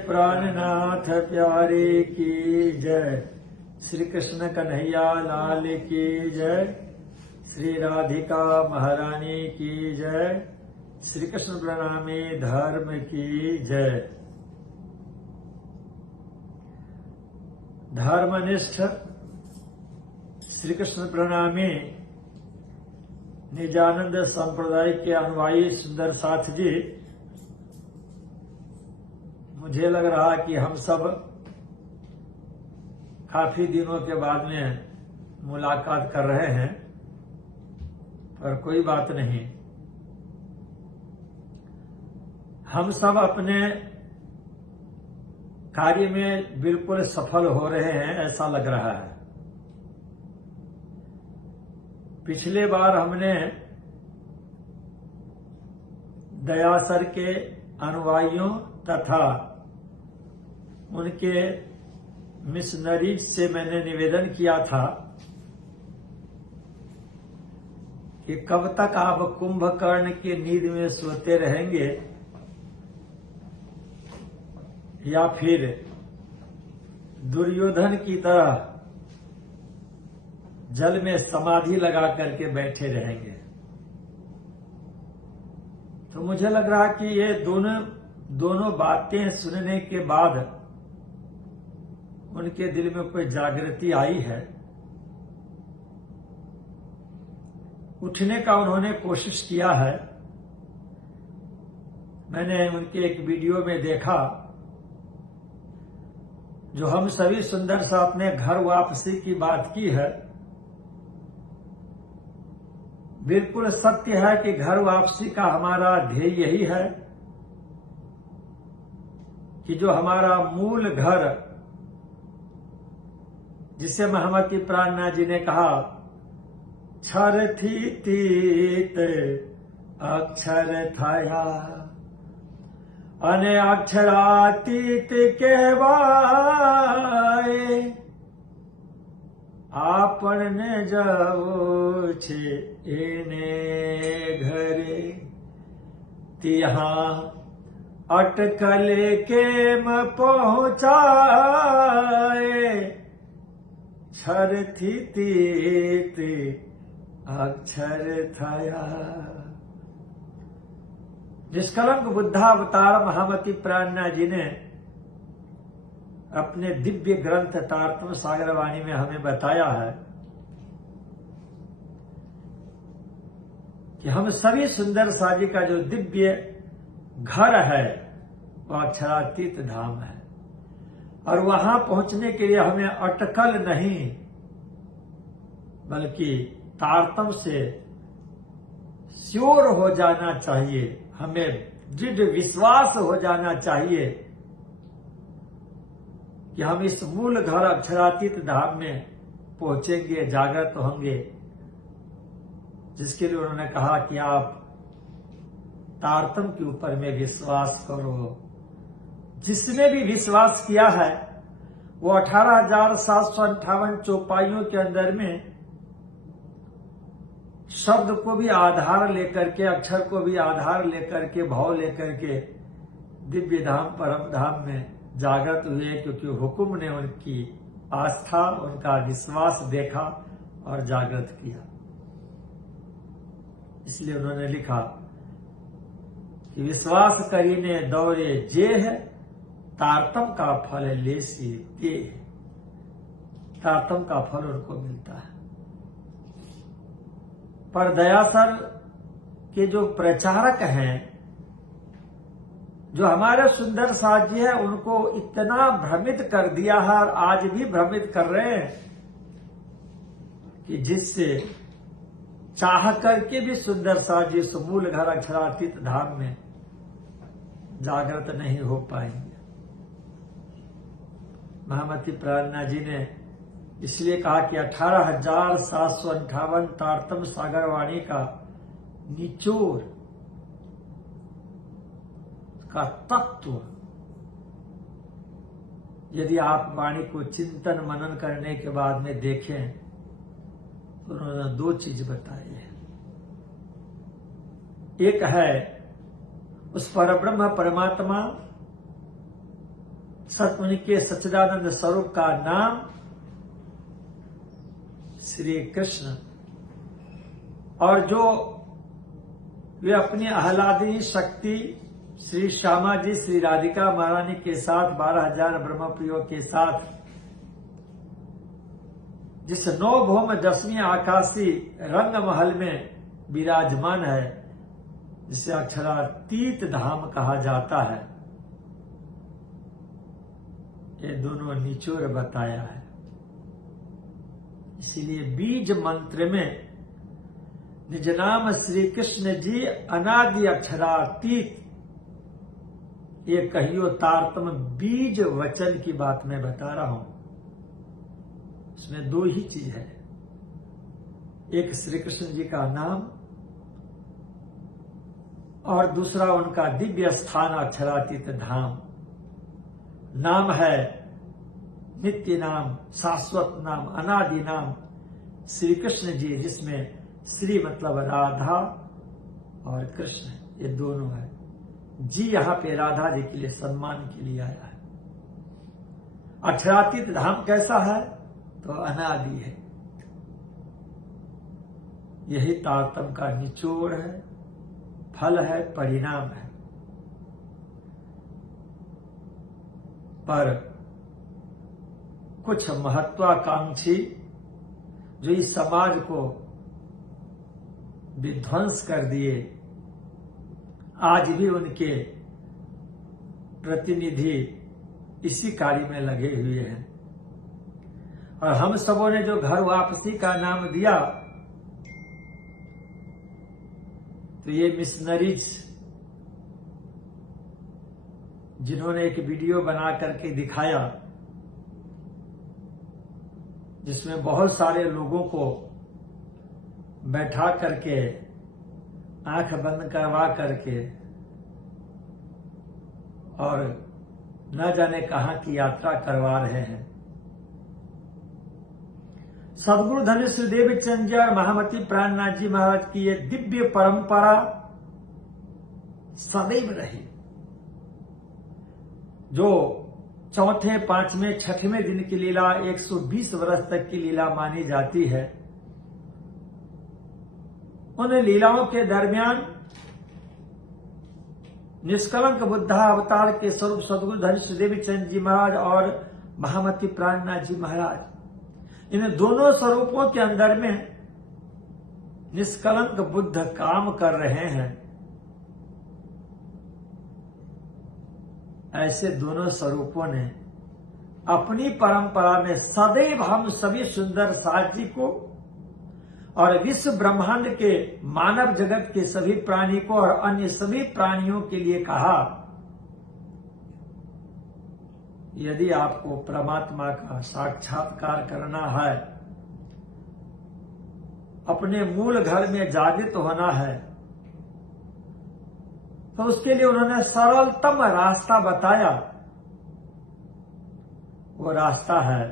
प्राणनाथ प्यारे की जय। श्री कृष्ण कन्हैया लाल की जय। श्री राधिका महारानी की जय। श्री कृष्ण प्रणामी धर्म की जय। धर्मनिष्ठ श्री कृष्ण प्रणामी निजानंद संप्रदाय के अनुयायी सुंदर साथ जी, मुझे लग रहा कि हम सब काफी दिनों के बाद में मुलाकात कर रहे हैं, पर कोई बात नहीं। हम सब अपने कार्य में बिल्कुल सफल हो रहे हैं, ऐसा लग रहा है। पिछले बार हमने दयासर के अनुयायियों तथा उनके मिशनरीज से मैंने निवेदन किया था कि कब तक आप कुंभकर्ण की नींद में सोते रहेंगे या फिर दुर्योधन की तरह जल में समाधि लगा करके बैठे रहेंगे। तो मुझे लग रहा कि ये दोनों बातें सुनने के बाद उनके दिल में कोई जागृति आई है। उठने का उन्होंने कोशिश किया है। मैंने उनके एक वीडियो में देखा, जो हम सभी सुंदर सा अपने घर वापसी की बात की है। बिल्कुल सत्य है कि घर वापसी का हमारा ध्येय यही है कि जो हमारा मूल घर, जिसे महमति प्राणनाथ जी ने कहा, क्षर थी तीत अक्षर थाया, अने अक्षरातीत कहवाए, आपने जाओ छे एने घरे, तिहाँ अटकल केम पहुँचाए, क्षर थी तीत अक्षर थाया। निष्कलंक बुद्धावतार महामति प्राणनाथ जी ने अपने दिव्य ग्रंथ तारतम सागरवाणी में हमें बताया है कि हम सभी सुंदर साजी का जो दिव्य घर है वह अक्षरातीत धाम है, और वहां पहुंचने के लिए हमें अटकल नहीं बल्कि तारतम से श्योर हो जाना चाहिए। हमें दृढ़ विश्वास हो जाना चाहिए कि हम इस मूल घर अक्षरातीत धाम में पहुंचेंगे, जागृत होंगे, जिसके लिए उन्होंने कहा कि आप तारतम के ऊपर में विश्वास करो। जिसने भी विश्वास किया है वो 18,758 चौपाइयों के अंदर में शब्द को भी आधार लेकर के, अक्षर को भी आधार लेकर के, भाव लेकर के दिव्य धाम परम धाम में जागृत हुए, क्योंकि हुकुम ने उनकी आस्था, उनका विश्वास देखा और जागृत किया। इसलिए उन्होंने लिखा कि विश्वास करीने दौरे जे है, तारतम का फल लेसी ते। तारतम का फल उनको मिलता है। पर दयासर के जो प्रचारक हैं, जो हमारे सुंदर साथ जी है, उनको इतना भ्रमित कर दिया है और आज भी भ्रमित कर रहे हैं कि जिससे चाह करके भी सुंदर साथ जी समूल घर अक्षरातीत धाम में जागृत नहीं हो पाएंगे। महमति प्राणनाथ जी ने इसलिए कहा कि 18,758 तारतम सागरवाणी का निचोड़ का तत्व यदि आप वाणी को चिंतन मनन करने के बाद में देखें तो उन्होंने दो चीज बताई है। एक है उस परब्रह्म परमात्मा सतमुनि के सच्चिदानंद स्वरूप का नाम श्री कृष्ण, और जो वे अपनी आह्लादनी शक्ति श्री श्यामा जी श्री राधिका महारानी के साथ 12,000 ब्रह्मप्रियों के साथ जिस 9 भौम 10वीं आकाशी रंग महल में विराजमान है, जिसे अक्षरातीत धाम कहा जाता है, ये दोनों निचोड़ बताया है। इसीलिए बीज मंत्र में निज नाम श्री कृष्ण जी अनादि अक्षरातीत, ये कहियो तारतम बीज वचन की बात मैं बता रहा हूं। इसमें 2 ही चीज है, एक श्री कृष्ण जी का नाम और दूसरा उनका दिव्य स्थान अक्षरातीत धाम। नाम है नित्य नाम, शाश्वत नाम, अनादि नाम श्री कृष्ण जी, जिसमें श्री मतलब राधा और कृष्ण, ये दोनों है। जी यहां पे राधा जी के लिए सम्मान के लिए आया है। अक्षरातीत धाम कैसा है? तो अनादि है। यही तारतम का निचोड़ है, फल है, परिणाम है। पर कुछ महत्वाकांक्षी जो इस समाज को विध्वंस कर दिए, आज भी उनके प्रतिनिधि इसी कार्य में लगे हुए हैं। और हम सबों ने जो घर वापसी का नाम दिया, तो ये मिशनरीज जिन्होंने एक वीडियो बना करके दिखाया, जिसमें बहुत सारे लोगों को बैठा करके आंख बंद करवा करके और न जाने कहां की यात्रा करवा रहे हैं। सदगुरु धन्य श्री देवीचंद जी और महामती प्राणनाथ जी महाराज की ये दिव्य परंपरा सदैव रही। जो चौथे, 5वें, 6वें दिन की लीला 120 वर्ष तक की लीला मानी जाती है, उन लीलाओं के दरमियान निष्कलंक बुद्धा अवतार के स्वरूप सदगुरु धन्य श्री देवीचंद जी महाराज और महामती प्राणनाथ जी महाराज, इन दोनों स्वरूपों के अंदर में निष्कलंक बुद्ध काम कर रहे हैं। ऐसे दोनों स्वरूपों ने अपनी परंपरा में सदैव हम सभी सुंदर साथी को और विश्व ब्रह्मांड के मानव जगत के सभी प्राणी को और अन्य सभी प्राणियों के लिए कहा, यदि आपको परमात्मा का साक्षात्कार करना है, अपने मूल घर में जागृत होना है, तो उसके लिए उन्होंने सरलतम रास्ता बताया। वो रास्ता है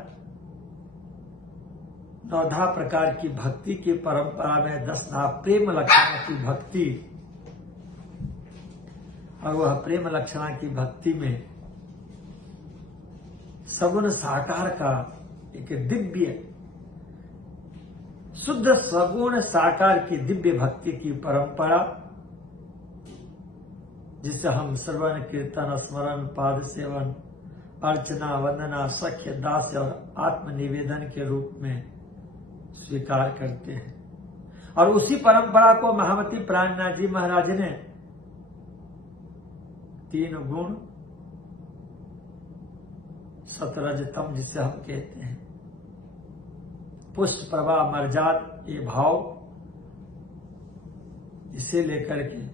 9 प्रकार की भक्ति की परंपरा में 10 प्रेम लक्षणा की भक्ति, और वह प्रेम लक्षणा की भक्ति में सगुण साकार का एक दिव्य शुद्ध सगुण साकार की दिव्य भक्ति की परंपरा, जिसे हम श्रवण कीर्तन स्मरण पाद सेवन अर्चना वंदना सख्य दास्य और आत्मनिवेदन के रूप में स्वीकार करते हैं। और उसी परंपरा को महामती प्राणनाथ जी महाराज ने 3 गुण सतरजतम, जिसे हम कहते हैं, पुष्ट प्रवाह मर्जाद, ये भाव, इसे लेकर के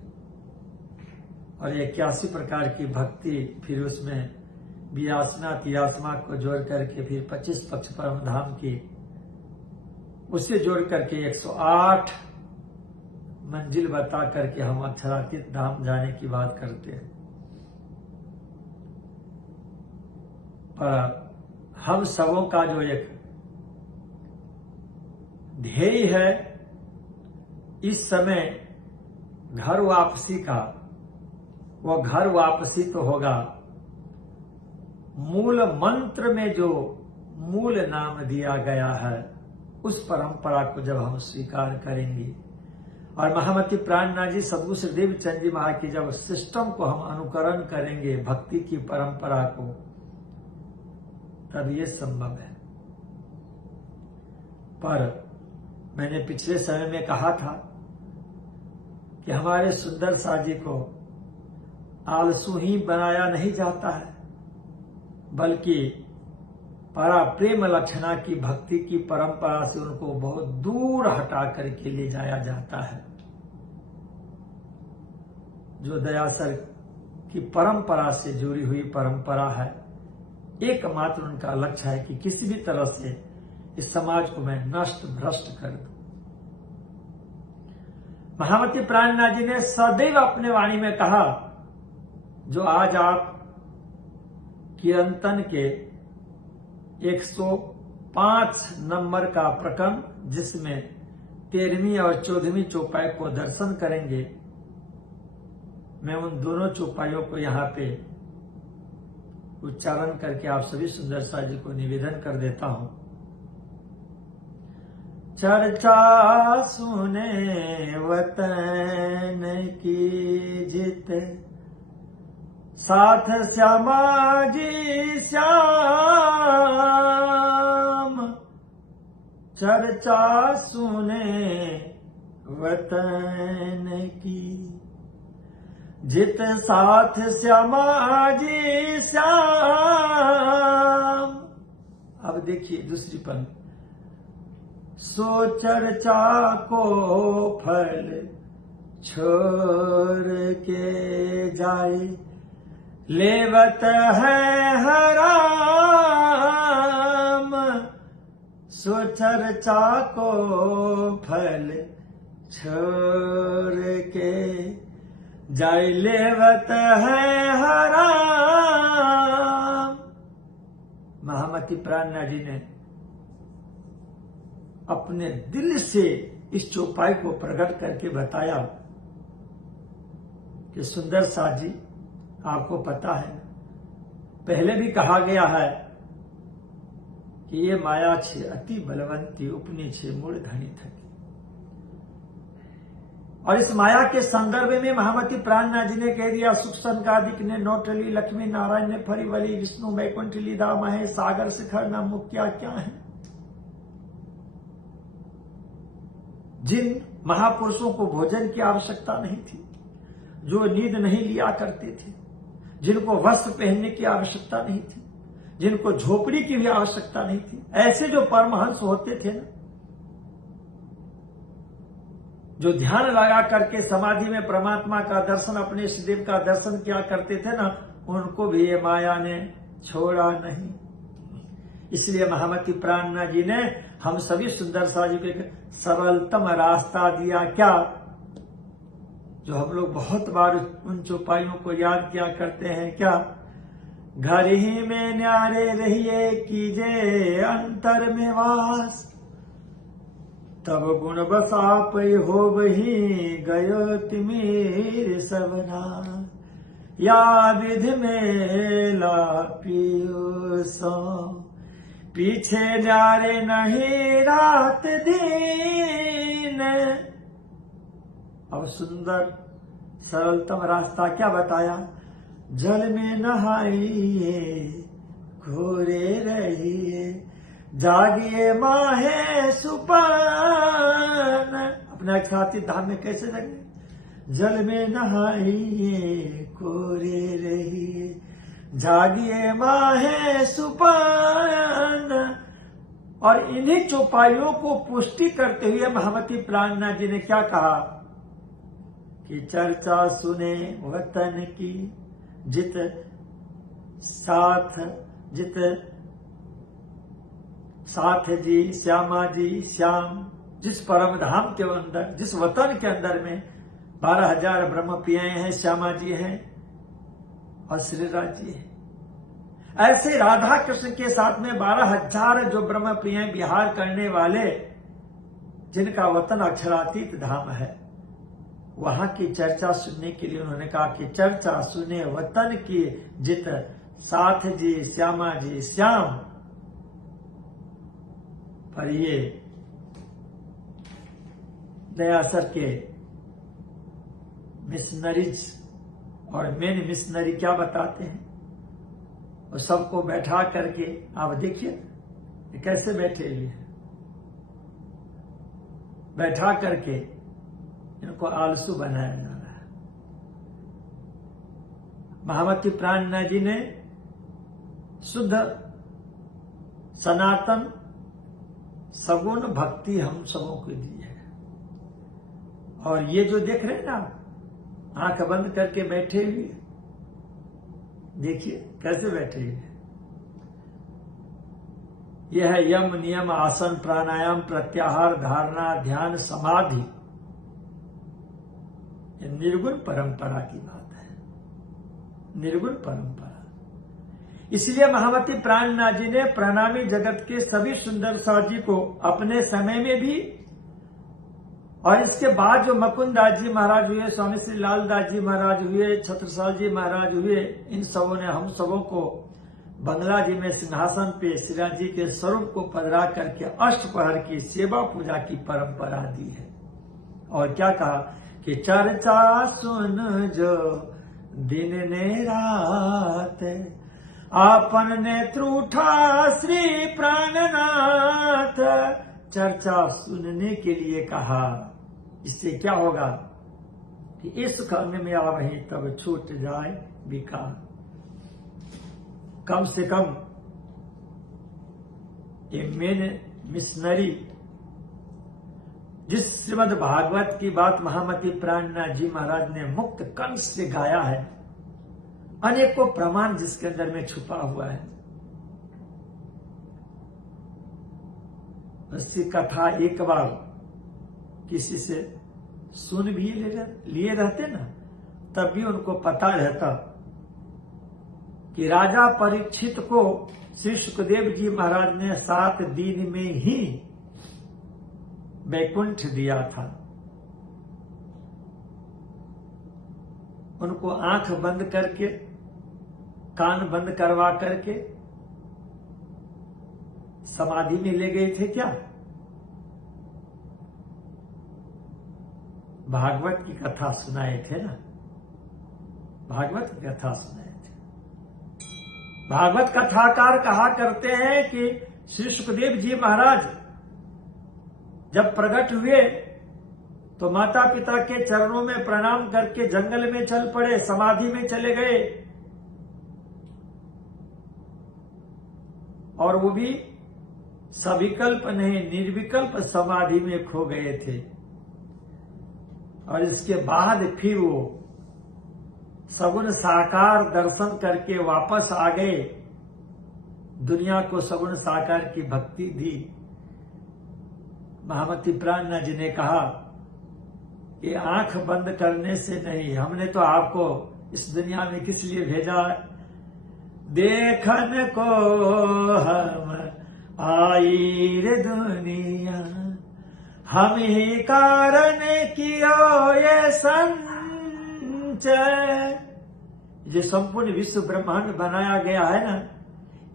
और 81 प्रकार की भक्ति, फिर उसमें 82 को जोड़ करके फिर 25 पक्ष परम धाम की, उससे जोड़ करके 108 मंजिल बता करके हम अक्षरातीत धाम जाने की बात करते हैं। पर हम सबों का जो एक ध्येय है इस समय घर वापसी का, वो घर वापसी तो होगा मूल मंत्र में जो मूल नाम दिया गया है, उस परंपरा को जब हम स्वीकार करेंगे और महामती प्राणनाथ जी, सद्गुरु श्री देवचंद जी महाराज की जब सिस्टम को हम अनुकरण करेंगे, भक्ति की परंपरा को, तब ये संभव है। पर मैंने पिछले समय में कहा था कि हमारे सुंदर सा जी को आलसू ही बनाया नहीं जाता है, बल्कि परा प्रेम लक्षणा की भक्ति की परंपरा से उनको बहुत दूर हटा करके ले जाया जाता है। जो दयासर की परंपरा से जुड़ी हुई परंपरा है, एकमात्र उनका लक्ष्य है कि किसी भी तरह से इस समाज को मैं नष्ट भ्रष्ट कर दूं। महामती प्राणनाथ जी ने सदैव अपने वाणी में कहा, जो आज आप कीर्तन के 105 नंबर का प्रकरण, जिसमें 13वीं और 14वीं चौपाई को दर्शन करेंगे, मैं उन दोनों चौपाइयों को यहाँ पे उच्चारण करके आप सभी सुंदर सा जी को निवेदन कर देता हूं। चर्चा सुने वतन की जित, साथ श्यामा जी श्याम। चर्चा सुने वतन की जित, साथ श्यामा जी श्याम। अब देखिए दूसरी पंक्ति, सो चर्चा को फल छोड़ के जाए, लेवत है हराम। सो चर्चा को फल छोड़ के जाए, लेवत है हराम। महामती प्राणनाथ जी ने अपने दिल से इस चौपाई को प्रकट करके बताया कि सुंदर सा जी, आपको पता है पहले भी कहा गया है कि ये माया छे अति बलवंती, उपनी छे मूल धनी थकी। और इस माया के संदर्भ में महामती प्राणनाथ जी ने कह दिया, सुख संकादिक ने नौटली, लक्ष्मी नारायण ने फरीवली, विष्णु वैकुंठ लीला महे, सागर शिखर न मुक्तिया क्या है। जिन महापुरुषों को भोजन की आवश्यकता नहीं थी, जो नींद नहीं लिया करते थे, जिनको वस्त्र पहनने की आवश्यकता नहीं थी, जिनको झोपड़ी की भी आवश्यकता नहीं थी, ऐसे जो परमहंस होते थे ना, जो ध्यान लगा करके समाधि में परमात्मा का दर्शन, अपने इष्टदेव का दर्शन किया करते थे ना, उनको भी ये माया ने छोड़ा नहीं। इसलिए महामती प्राणनाथ जी ने हम सभी सुंदर सा जी को सरलतम रास्ता दिया। क्या? जो हम लोग बहुत बार उन चौपाइयों को याद किया करते हैं, क्या? घर ही में न्यारे रहिए कीजे अंतर में वास, तब गुण बसा पै हो वही गयो तिमीर सबना। या विधि में ला पियो सो, पीछे न्यारे नहीं रात दिन। अब सुंदर सरलतम रास्ता क्या बताया? जल में नहाइए घोरे रहिए, जागिए माहे सुपान। अपना एक साथी धाम में कैसे लगे? जल में नहाइए घोरे रहिए, जागिए माहे सुपान। और इन्हीं चौपाइयों को पुष्टि करते हुए महामती प्राणनाथ जी ने क्या कहा कि चर्चा सुने वतन की जित, साथ जी श्यामा जी श्याम। जिस परम धाम के अंदर, जिस वतन के अंदर में 12,000 ब्रह्म प्रियाएं हैं, श्यामा जी हैं और श्रीराज जी हैं, ऐसे राधा कृष्ण के साथ में 12,000 जो ब्रह्म प्रियाएं विहार करने वाले, जिनका वतन अक्षरातीत धाम है, वहां की चर्चा सुनने के लिए उन्होंने कहा कि चर्चा सुने वतन की जित, साथ जी श्यामा जी श्याम, पर ये दयासर के मिशनरीज और मेन मिशनरी क्या बताते हैं, और सबको बैठा करके आप देखिए कैसे बैठे हुए हैं, बैठा करके इनको आलसू बनाया जा रहा है। महामती प्राणनाथ जी ने शुद्ध सनातन सगुण भक्ति हम सबों को दी है, और ये जो देख रहे हैं ना आंख बंद करके बैठे हुए, देखिए कैसे बैठे हुए। यह है यम नियम आसन प्राणायाम प्रत्याहार धारणा ध्यान समाधि, यह निर्गुण परंपरा की बात है, निर्गुण परंपरा। इसलिए महामती प्राणनाथ जी ने प्रणामी जगत के सभी सुंदर साथ जी को अपने समय में भी, और इसके बाद जो मुकुंदास जी महाराज हुए, स्वामी श्री लालदास जी महाराज हुए, छत्रसाल जी महाराज हुए, इन सबों ने हम सबों को बंगला जी में सिंहासन पे श्री जी के स्वरूप को पधरा करके अष्टपहर की सेवा पूजा की परंपरा दी है। और क्या कहा कि चर्चा सुन जो दिन ने रात, आपन नेत्र उठा श्री प्राणनाथ। चर्चा सुनने के लिए कहा, इससे क्या होगा कि इस अंग में आ वही तब छूट जाए विकार। कम से कम ये मेन मिशनरी जिस श्रीमद् भागवत की बात महामती प्राणनाथ जी महाराज ने मुक्त कंठ से गाया है, अनेकों प्रमाण जिसके अंदर में छुपा हुआ है। उसकी कथा एक बार किसी से सुन भी लिए रहते ना, तब भी उनको पता रहता कि राजा परीक्षित को श्री सुखदेव जी महाराज ने 7 दिन में ही वैकुंठ दिया था। उनको आंख बंद करके कान बंद करवा करके समाधि में ले गए थे क्या? भागवत की कथा सुनाए थे ना, भागवत की कथा सुनाए थे। भागवत कथाकार कहा करते हैं कि श्री सुखदेव जी महाराज जब प्रकट हुए तो माता पिता के चरणों में प्रणाम करके जंगल में चल पड़े, समाधि में चले गए, और वो भी सविकल्प नहीं निर्विकल्प समाधि में खो गए थे। और इसके बाद फिर वो सगुण साकार दर्शन करके वापस आ गए, दुनिया को सगुण साकार की भक्ति दी। महामती प्राणनाथ जी ने कहा कि आंख बंद करने से नहीं, हमने तो आपको इस दुनिया में किस लिए भेजा? देखन को हम आई रे दुनिया, हम ही कारण कियो ये संचय। जो संपूर्ण विश्व ब्रह्मांड बनाया गया है ना,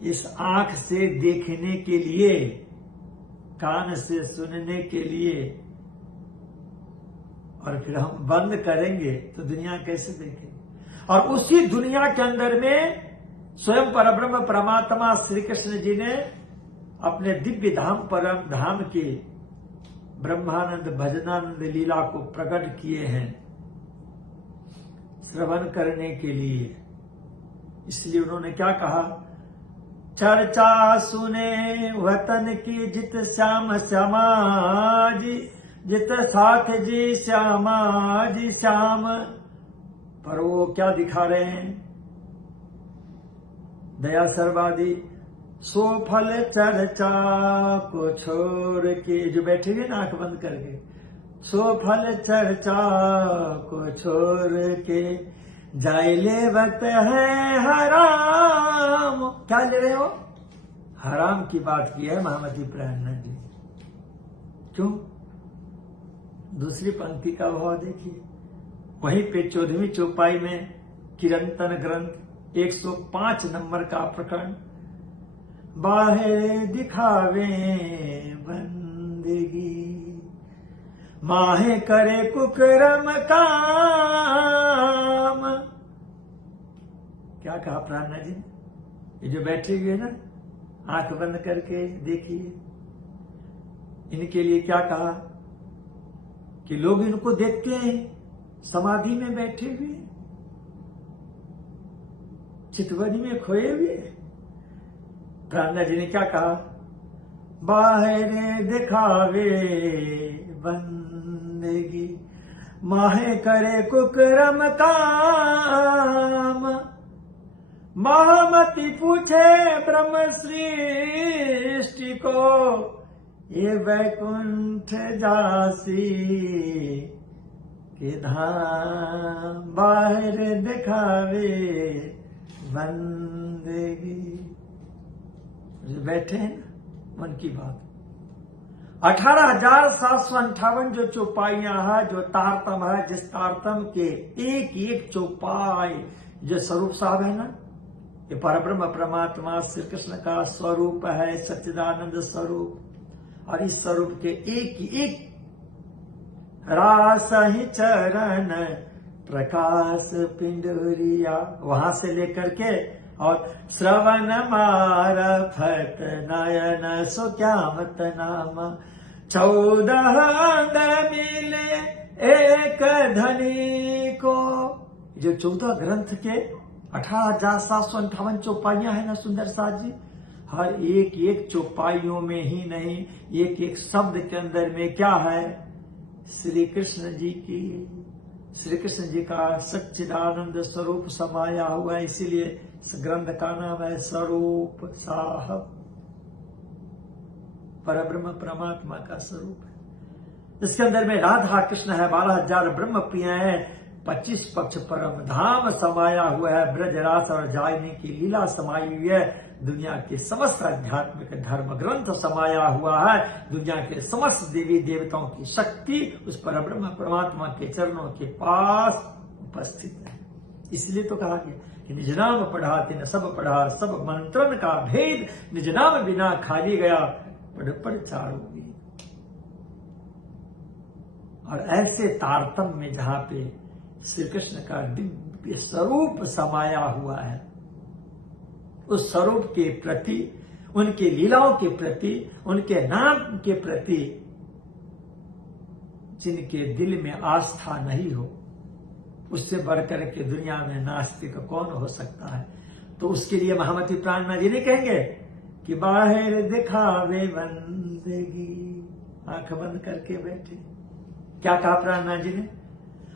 इस आंख से देखने के लिए, कान से सुनने के लिए, और फिर हम बंद करेंगे तो दुनिया कैसे देखेंगे? और उसी दुनिया के अंदर में स्वयं परब्रह्म परमात्मा श्री कृष्ण जी ने अपने दिव्य धाम परम धाम के ब्रह्मानंद भजनानंद लीला को प्रकट किए हैं श्रवण करने के लिए। इसलिए उन्होंने क्या कहा? चर्चा सुने वतन की जित श्याम श्यामाजी, जित साथ जी श्यामाजी श्याम। पर वो क्या दिखा रहे हैं? दया सर्वादी सो फल चर्चा को छोड़ के, जो बैठे हुए ना आंख बंद करके, सो फल चर्चा को छोड़ के जाय लेवत है हराम। क्या ले रहे हो? हराम की बात की है महामती प्राणनाथ जी। क्यों? दूसरी पंक्ति का भाव देखिए, वहीं पे 14वीं चौपाई में किरंतन ग्रंथ 105 नंबर का प्रकरण। बाहर दिखावे बंदगी, माहे करे कुकरम काम। क्या कहा प्राणनाथ जी ने? ये जो बैठे हुए ना, आंख बंद करके देखिए, इनके लिए क्या कहा कि लोग इनको देखते हैं समाधि में बैठे हुए, चितवनी में खोए हुए। प्राणनाथ जी ने क्या कहा? बाहर दिखावे बंदगी, माहे करे कुकरम काम। महामती पूछे ब्रह्म सृष्टि को, ये वैकुंठ जासी के धाम। बाहर दिखावे बंदगी, जो बैठे हैं उनकी बात। 18,758 जो चौपाइयां है, जो तारतम है, जिस तारतम के एक एक चौपाई जो स्वरूप साहब है ना, ये परब्रह्म परमात्मा श्री कृष्ण का स्वरूप है, सच्चिदानंद स्वरूप। और इस स्वरूप के एक एक रास ही चरण प्रकाश पिंडरिया, वहां से लेकर के और श्रवण मारफत नयन सुक्यामत नाम। 14 अंग मिले एक धनी को। जो 14 ग्रंथ के 18,758 चौपाइयां है ना सुंदर साथ जी, हर एक एक चौपाइयों में ही नहीं, एक एक शब्द के अंदर में क्या है? श्री कृष्ण जी की, श्री कृष्ण जी का सच्चिदानंद स्वरूप समाया हुआ है। इसीलिए इस ग्रंथ का नाम है स्वरूप साहब। परब्रह्म परमात्मा का स्वरूप है। इसके अंदर में राधा कृष्ण है, 12,000 ब्रह्म प्रिय है, 25 पक्ष परम धाम समाया हुआ है, ब्रजरास और जायनी की लीला समाई हुई है, दुनिया के समस्त आध्यात्मिक धर्म ग्रंथ समाया हुआ है, दुनिया के समस्त देवी देवताओं की शक्ति उस परब्रह्म परमात्मा के चरणों के पास उपस्थित है। इसलिए तो कहा गया कि निज नाम पढ़ा तिन सब पढ़ा, सब मंत्रन का भेद, निज नाम बिना खाली गया, पढ़ पढ़ चारों वेद। और ऐसे तारतम्य में जहां पे श्री कृष्ण का दिव्य स्वरूप समाया हुआ है, उस स्वरूप के प्रति, उनके लीलाओं के प्रति, उनके नाम के प्रति जिनके दिल में आस्था नहीं हो, उससे बढ़कर के दुनिया में नास्तिक कौन हो सकता है? तो उसके लिए महामती प्राणनाथ जी नहीं कहेंगे कि बाहर दिखावे बंदगी, आंख बंद करके बैठे। क्या कहा प्राणनाथ जी ने?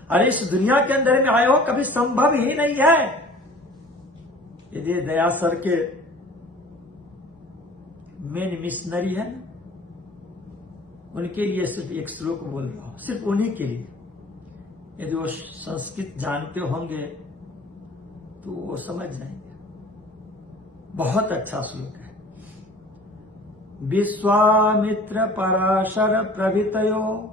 अरे इस दुनिया के अंदर में आए हो, कभी संभव ही नहीं है। यदि दया सर के मेन मिशनरी है, उनके लिए सिर्फ एक श्लोक बोल रहा हूं, सिर्फ उन्हीं के लिए। यदि वो संस्कृत जानते होंगे तो वो समझ जाएंगे। बहुत अच्छा श्लोक है। विश्वामित्र पराशर प्रभृतयो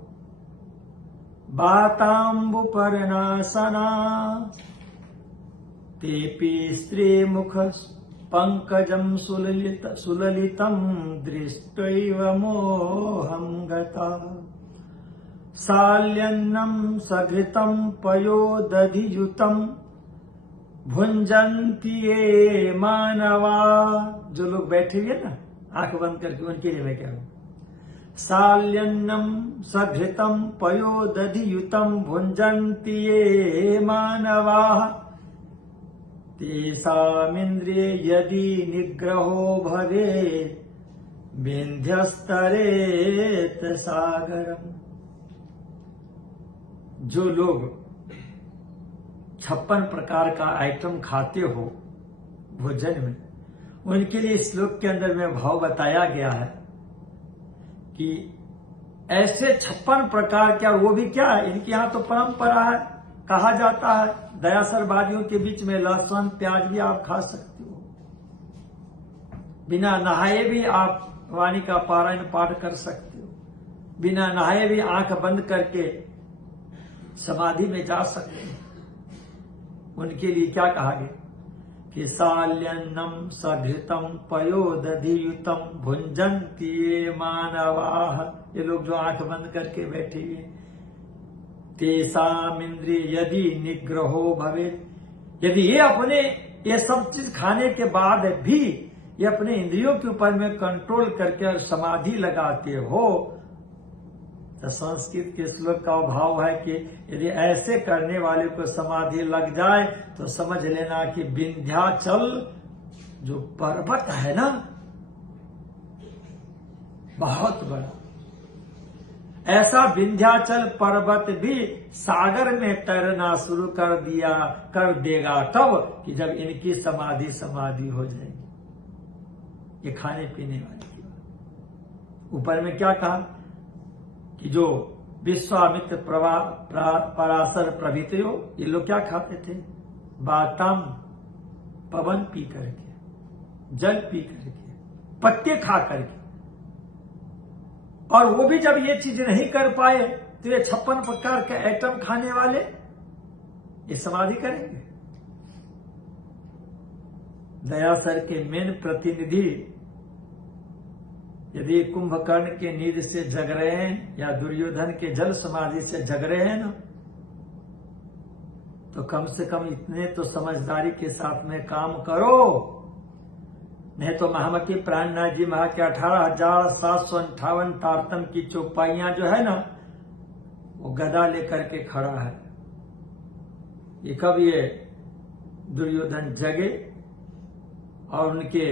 बाताम्बुपर्णासना, तेपि स्त्रीमुख पंकजं सुललितं दृष्ट्वैव मोहं गता। साल्यन्नं सघृतं पयोदधियुतं भुंजन्ति ये मानवा। जो लोग बैठे हुए ना आंख बंद करके, उनके लिए मैं कह रहा हूं। साल्यन्नं सघृतं पयोदधियुतं भुंजन्ति ये मानवा, तेषामिन्द्रिये यदि निग्रहो भवेत् विन्ध्यस्तरेत सागरम्। जो लोग 56 प्रकार का आइटम खाते हो भोजन में, उनके लिए इस श्लोक के अंदर में भाव बताया गया है कि ऐसे 56 प्रकार क्या, वो भी क्या है, इनके यहाँ तो परंपरा है, कहा जाता है दयासरवादियों के बीच में लहसुन प्याज भी आप खा सकते हो, बिना नहाए भी आप वाणी का पारायण पाठ कर सकते हो, बिना नहाए भी आंख बंद करके समाधि में जा सकते हो। उनके लिए क्या कहा गया कि साल्यन्नम सघृतम पयोदधियुतम भुंजन्ति ये मानवाः, ये लोग जो आंख बंद करके बैठे हैं, तेषाम इंद्रिय यदि निग्रहो भवेत्, यदि ये अपने ये सब चीज खाने के बाद भी ये अपने इंद्रियों के ऊपर में कंट्रोल करके समाधि लगाते हो, तो संस्कृत के श्लोक का भाव है कि यदि ऐसे करने वाले को समाधि लग जाए तो समझ लेना कि विंध्याचल जो पर्वत है ना, बहुत बड़ा, ऐसा विंध्याचल पर्वत भी सागर में तैरना शुरू कर देगा तब कि जब इनकी समाधि हो जाएगी। ये खाने पीने वाले की बात। ऊपर में क्या कहा कि जो विश्वामित्र पराशर प्रभृतियों, ये लोग क्या खाते थे? बाताम, पवन पी करके, जल पी करके, पत्ते खा करके, और वो भी जब ये चीज नहीं कर पाए तो ये 56 प्रकार के आइटम खाने वाले ये समाधि करेंगे। दयासर के मेन प्रतिनिधि यदि कुंभकर्ण के नींद से जग रहे हैं या दुर्योधन के जल समाधि से जग रहे हैं ना, तो कम से कम इतने तो समझदारी के साथ में काम करो, नहीं तो महामती प्राणनाथ जी महा के 18,758 तारतम की चौपाइयां जो है ना, वो गदा लेकर के खड़ा है। ये कब ये दुर्योधन जगे और उनके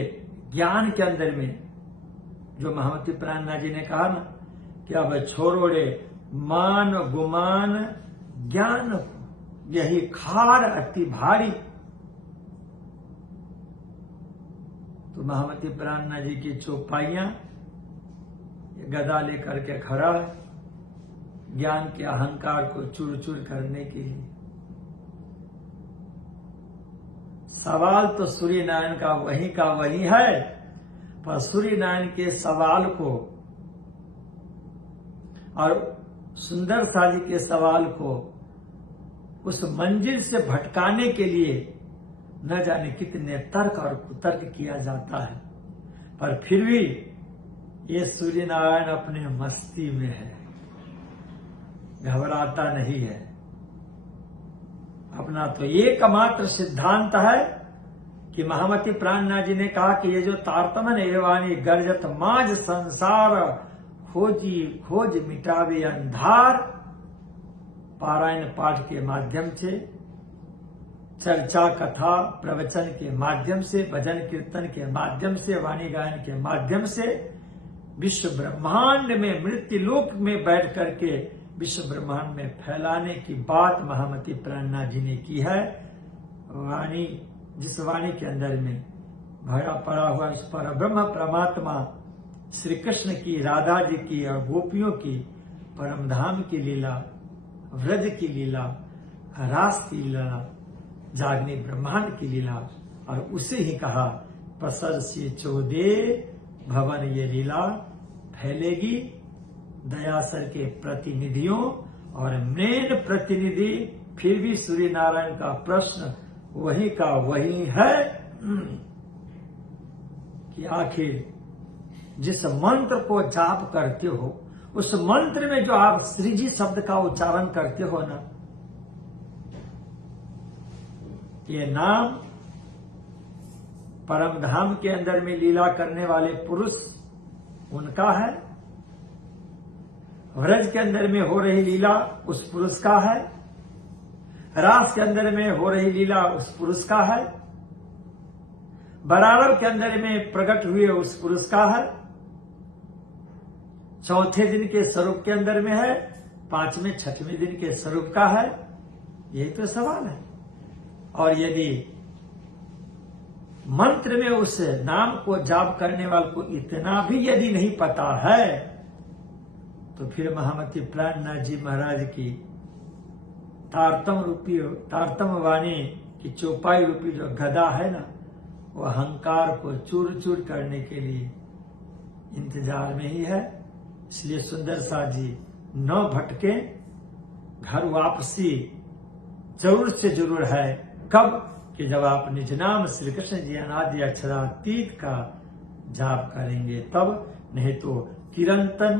ज्ञान के अंदर में जो महामती प्राणनाथ जी ने कहा ना कि अब छोड़ो रे मान गुमान ज्ञान को, यही खार अति भारी। तो महामती प्राणनाथ जी की चौपाइयां गदा लेकर के खड़ा है, ज्ञान के अहंकार को चूर चूर करने के लिए। सवाल तो सूर्य नारायण का वही है, पर सूर्य नारायण के सवाल को और सुंदर सा जी के सवाल को उस मंजिल से भटकाने के लिए न जाने कितने तर्क और कुतर्क किया जाता है, पर फिर भी ये सूर्य नारायण अपने मस्ती में है, घबराता नहीं है। अपना तो एकमात्र सिद्धांत है कि महामती प्राणनाथ जी ने कहा कि ये जो तारतमन एवानी गर्जत माज संसार खोज मिटावे अंधार, पारायण पाठ के माध्यम से, चर्चा कथा प्रवचन के माध्यम से, भजन कीर्तन के माध्यम से, वाणी गायन के माध्यम से विश्व ब्रह्मांड में मृत्यु लोक में बैठ करके विश्व ब्रह्मांड में फैलाने की बात महामती प्राणनाथ जी ने की है। वाणी, जिस वाणी के अंदर में भरा पड़ा हुआ इस पर ब्रह्म परमात्मा श्री कृष्ण की, राधा जी की और गोपियों की परम धाम की लीला, व्रज की लीला, रास की लीला, जागनी ब्रह्मांड की लीला, और उसे ही कहा प्रसर से 14 भवन ये लीला फैलेगी। दयासर के प्रतिनिधियों और मेन प्रतिनिधि फिर भी सूर्य नारायण का प्रश्न वही का वही है कि आखिर जिस मंत्र को जाप करते हो, उस मंत्र में जो आप श्रीजी शब्द का उच्चारण करते हो ना, ये नाम परम धाम के अंदर में लीला करने वाले पुरुष उनका है, व्रज के अंदर में हो रही लीला उस पुरुष का है, रास के अंदर में हो रही लीला उस पुरुष का है, बराबर के अंदर में प्रकट हुए उस पुरुष का है, चौथे दिन के स्वरूप के अंदर में है, 5वें 6वें दिन के स्वरूप का है। यही तो सवाल है। और यदि मंत्र में उस नाम को जाप करने वाले को इतना भी यदि नहीं पता है, तो फिर महामती प्राणनाथ जी महाराज की तारतम वाणी की चौपाई रूपी जो गदा है ना, वो अहंकार को चूर चूर करने के लिए इंतजार में ही है। इसलिए सुंदर सा जी न भटके, घर वापसी जरूर से जरूर है। कब? कि जब आप निज नाम श्री कृष्ण जी अनादि अक्षरातीत का जाप करेंगे तब, नहीं तो किरंतन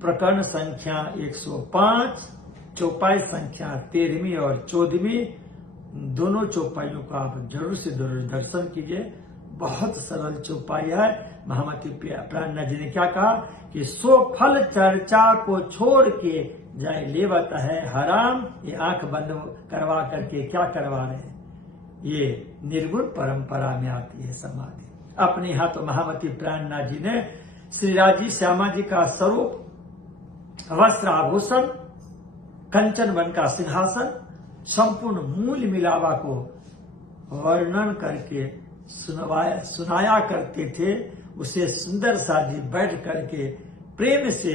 प्रकरण संख्या 105, चौपाई संख्या 13वीं और 14वीं, दोनों चौपाइयों का आप जरूर से जरूर दर्शन कीजिए। बहुत सरल चौपाई है। महामती प्राणनाथ जी ने क्या कहा कि सो फल चर्चा को छोड़ के जाए लेवत है हराम। ये आंख बंद करवा करके क्या करवा रहे हैं, ये निर्गुण परंपरा में आती है समाधि। अपने यहाँ तो महामती प्राणनाथ जी ने श्री राजी श्यामा जी का स्वरूप, वस्त्र आभूषण, कंचन वन का सिंहासन, संपूर्ण मूल मिलावा को वर्णन करके सुनाया करते थे। उसे सुंदर सा जी बैठ करके प्रेम से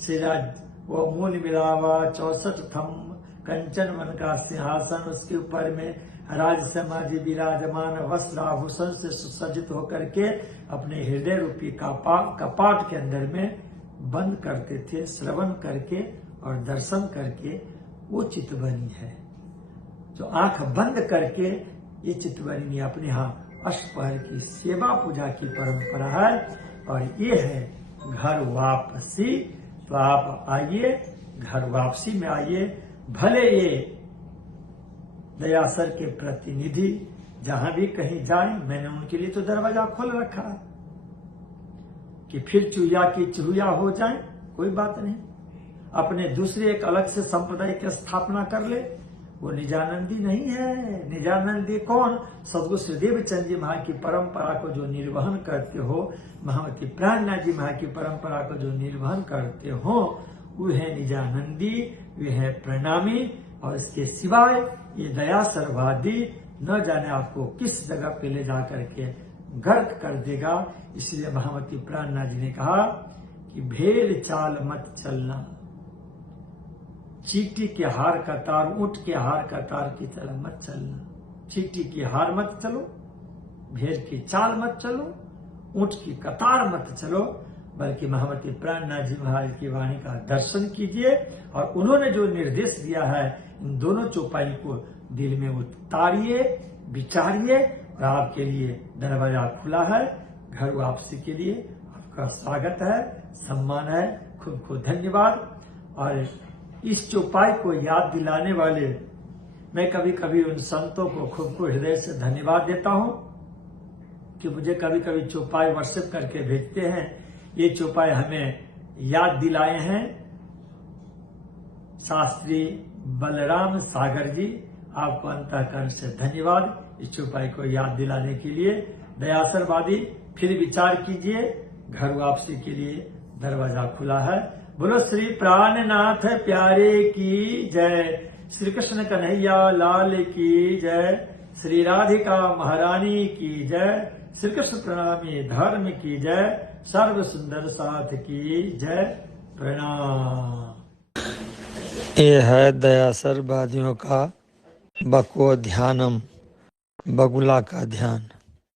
श्रीराज वो मूल मिलावा, 64 थम्ब, कंचन वन का सिंहासन, उसके ऊपर में राज समाधि विराजमान वस्त्र आभूषण से सुसज्जित होकर के अपने हृदय रूपी कपाट के अंदर में बंद करते थे। श्रवण करके और दर्शन करके वो चितवनी है। जो आंख बंद करके ये चितवनी अपने यहाँ अष्टपहर की सेवा पूजा की परंपरा है। और ये है घर वापसी। तो आप आइए, घर वापसी में आइए। भले ये दयासर के प्रतिनिधि जहां भी कहीं जाए, मैंने उनके लिए तो दरवाजा खोल रखा है कि फिर चूहिया की चूहिया हो जाए, कोई बात नहीं। अपने दूसरे एक अलग से संप्रदाय की स्थापना कर ले, वो निजानंदी नहीं है। निजानंदी कौन? सदगुरु श्रीदेव चंद जी महा की परंपरा को जो निर्वहन करते हो, महामती प्राणनाथ जी महा की परंपरा को जो निर्वहन करते हो, वो है निजानंदी, वे है प्रणामी। और इसके सिवाय ये दया सर्वादी न जाने आपको किस जगह पे ले जा करके गर्क कर देगा। इसलिए महामती प्राणनाथ जी ने कहा कि भेड़ चाल मत चलना, चींटी के हार का तार, ऊंट के हार का तार की तरह मत चलना। चींटी की हार मत चलो, भेड़ की चाल मत चलो, ऊंट की कतार मत चलो, बल्कि महामती प्राणनाथ जी महाराज की वाणी का दर्शन कीजिए। और उन्होंने जो निर्देश दिया है, इन दोनों चौपाई को दिल में उतारिए, विचारिए। और आपके लिए दरवाजा खुला है। घर वापसी के लिए आपका स्वागत है, सम्मान है। खूब खूब धन्यवाद। और इस चौपाई को याद दिलाने वाले, मैं कभी कभी उन संतों को खूब खूब हृदय से धन्यवाद देता हूं कि मुझे कभी कभी चौपाई व्हाट्सएप करके भेजते हैं। ये चौपाई हमें याद दिलाए हैं शास्त्री बलराम सागर जी। आपको अंतःकरण से धन्यवाद इस चौपाई को याद दिलाने के लिए। दयासरवादी, फिर विचार कीजिए। घर वापसी के लिए दरवाजा खुला है। बोलो श्री प्राणनाथ प्यारे की जय। श्री कृष्ण कन्हैया लाल की जय। श्री राधिका महारानी की जय। श्री कृष्ण प्रणामी धर्म की जय। सर्व सुंदर साथ की जय। प्रणाम। ये है दयासर वादियों का बको ध्यानम, बगुला का ध्यान।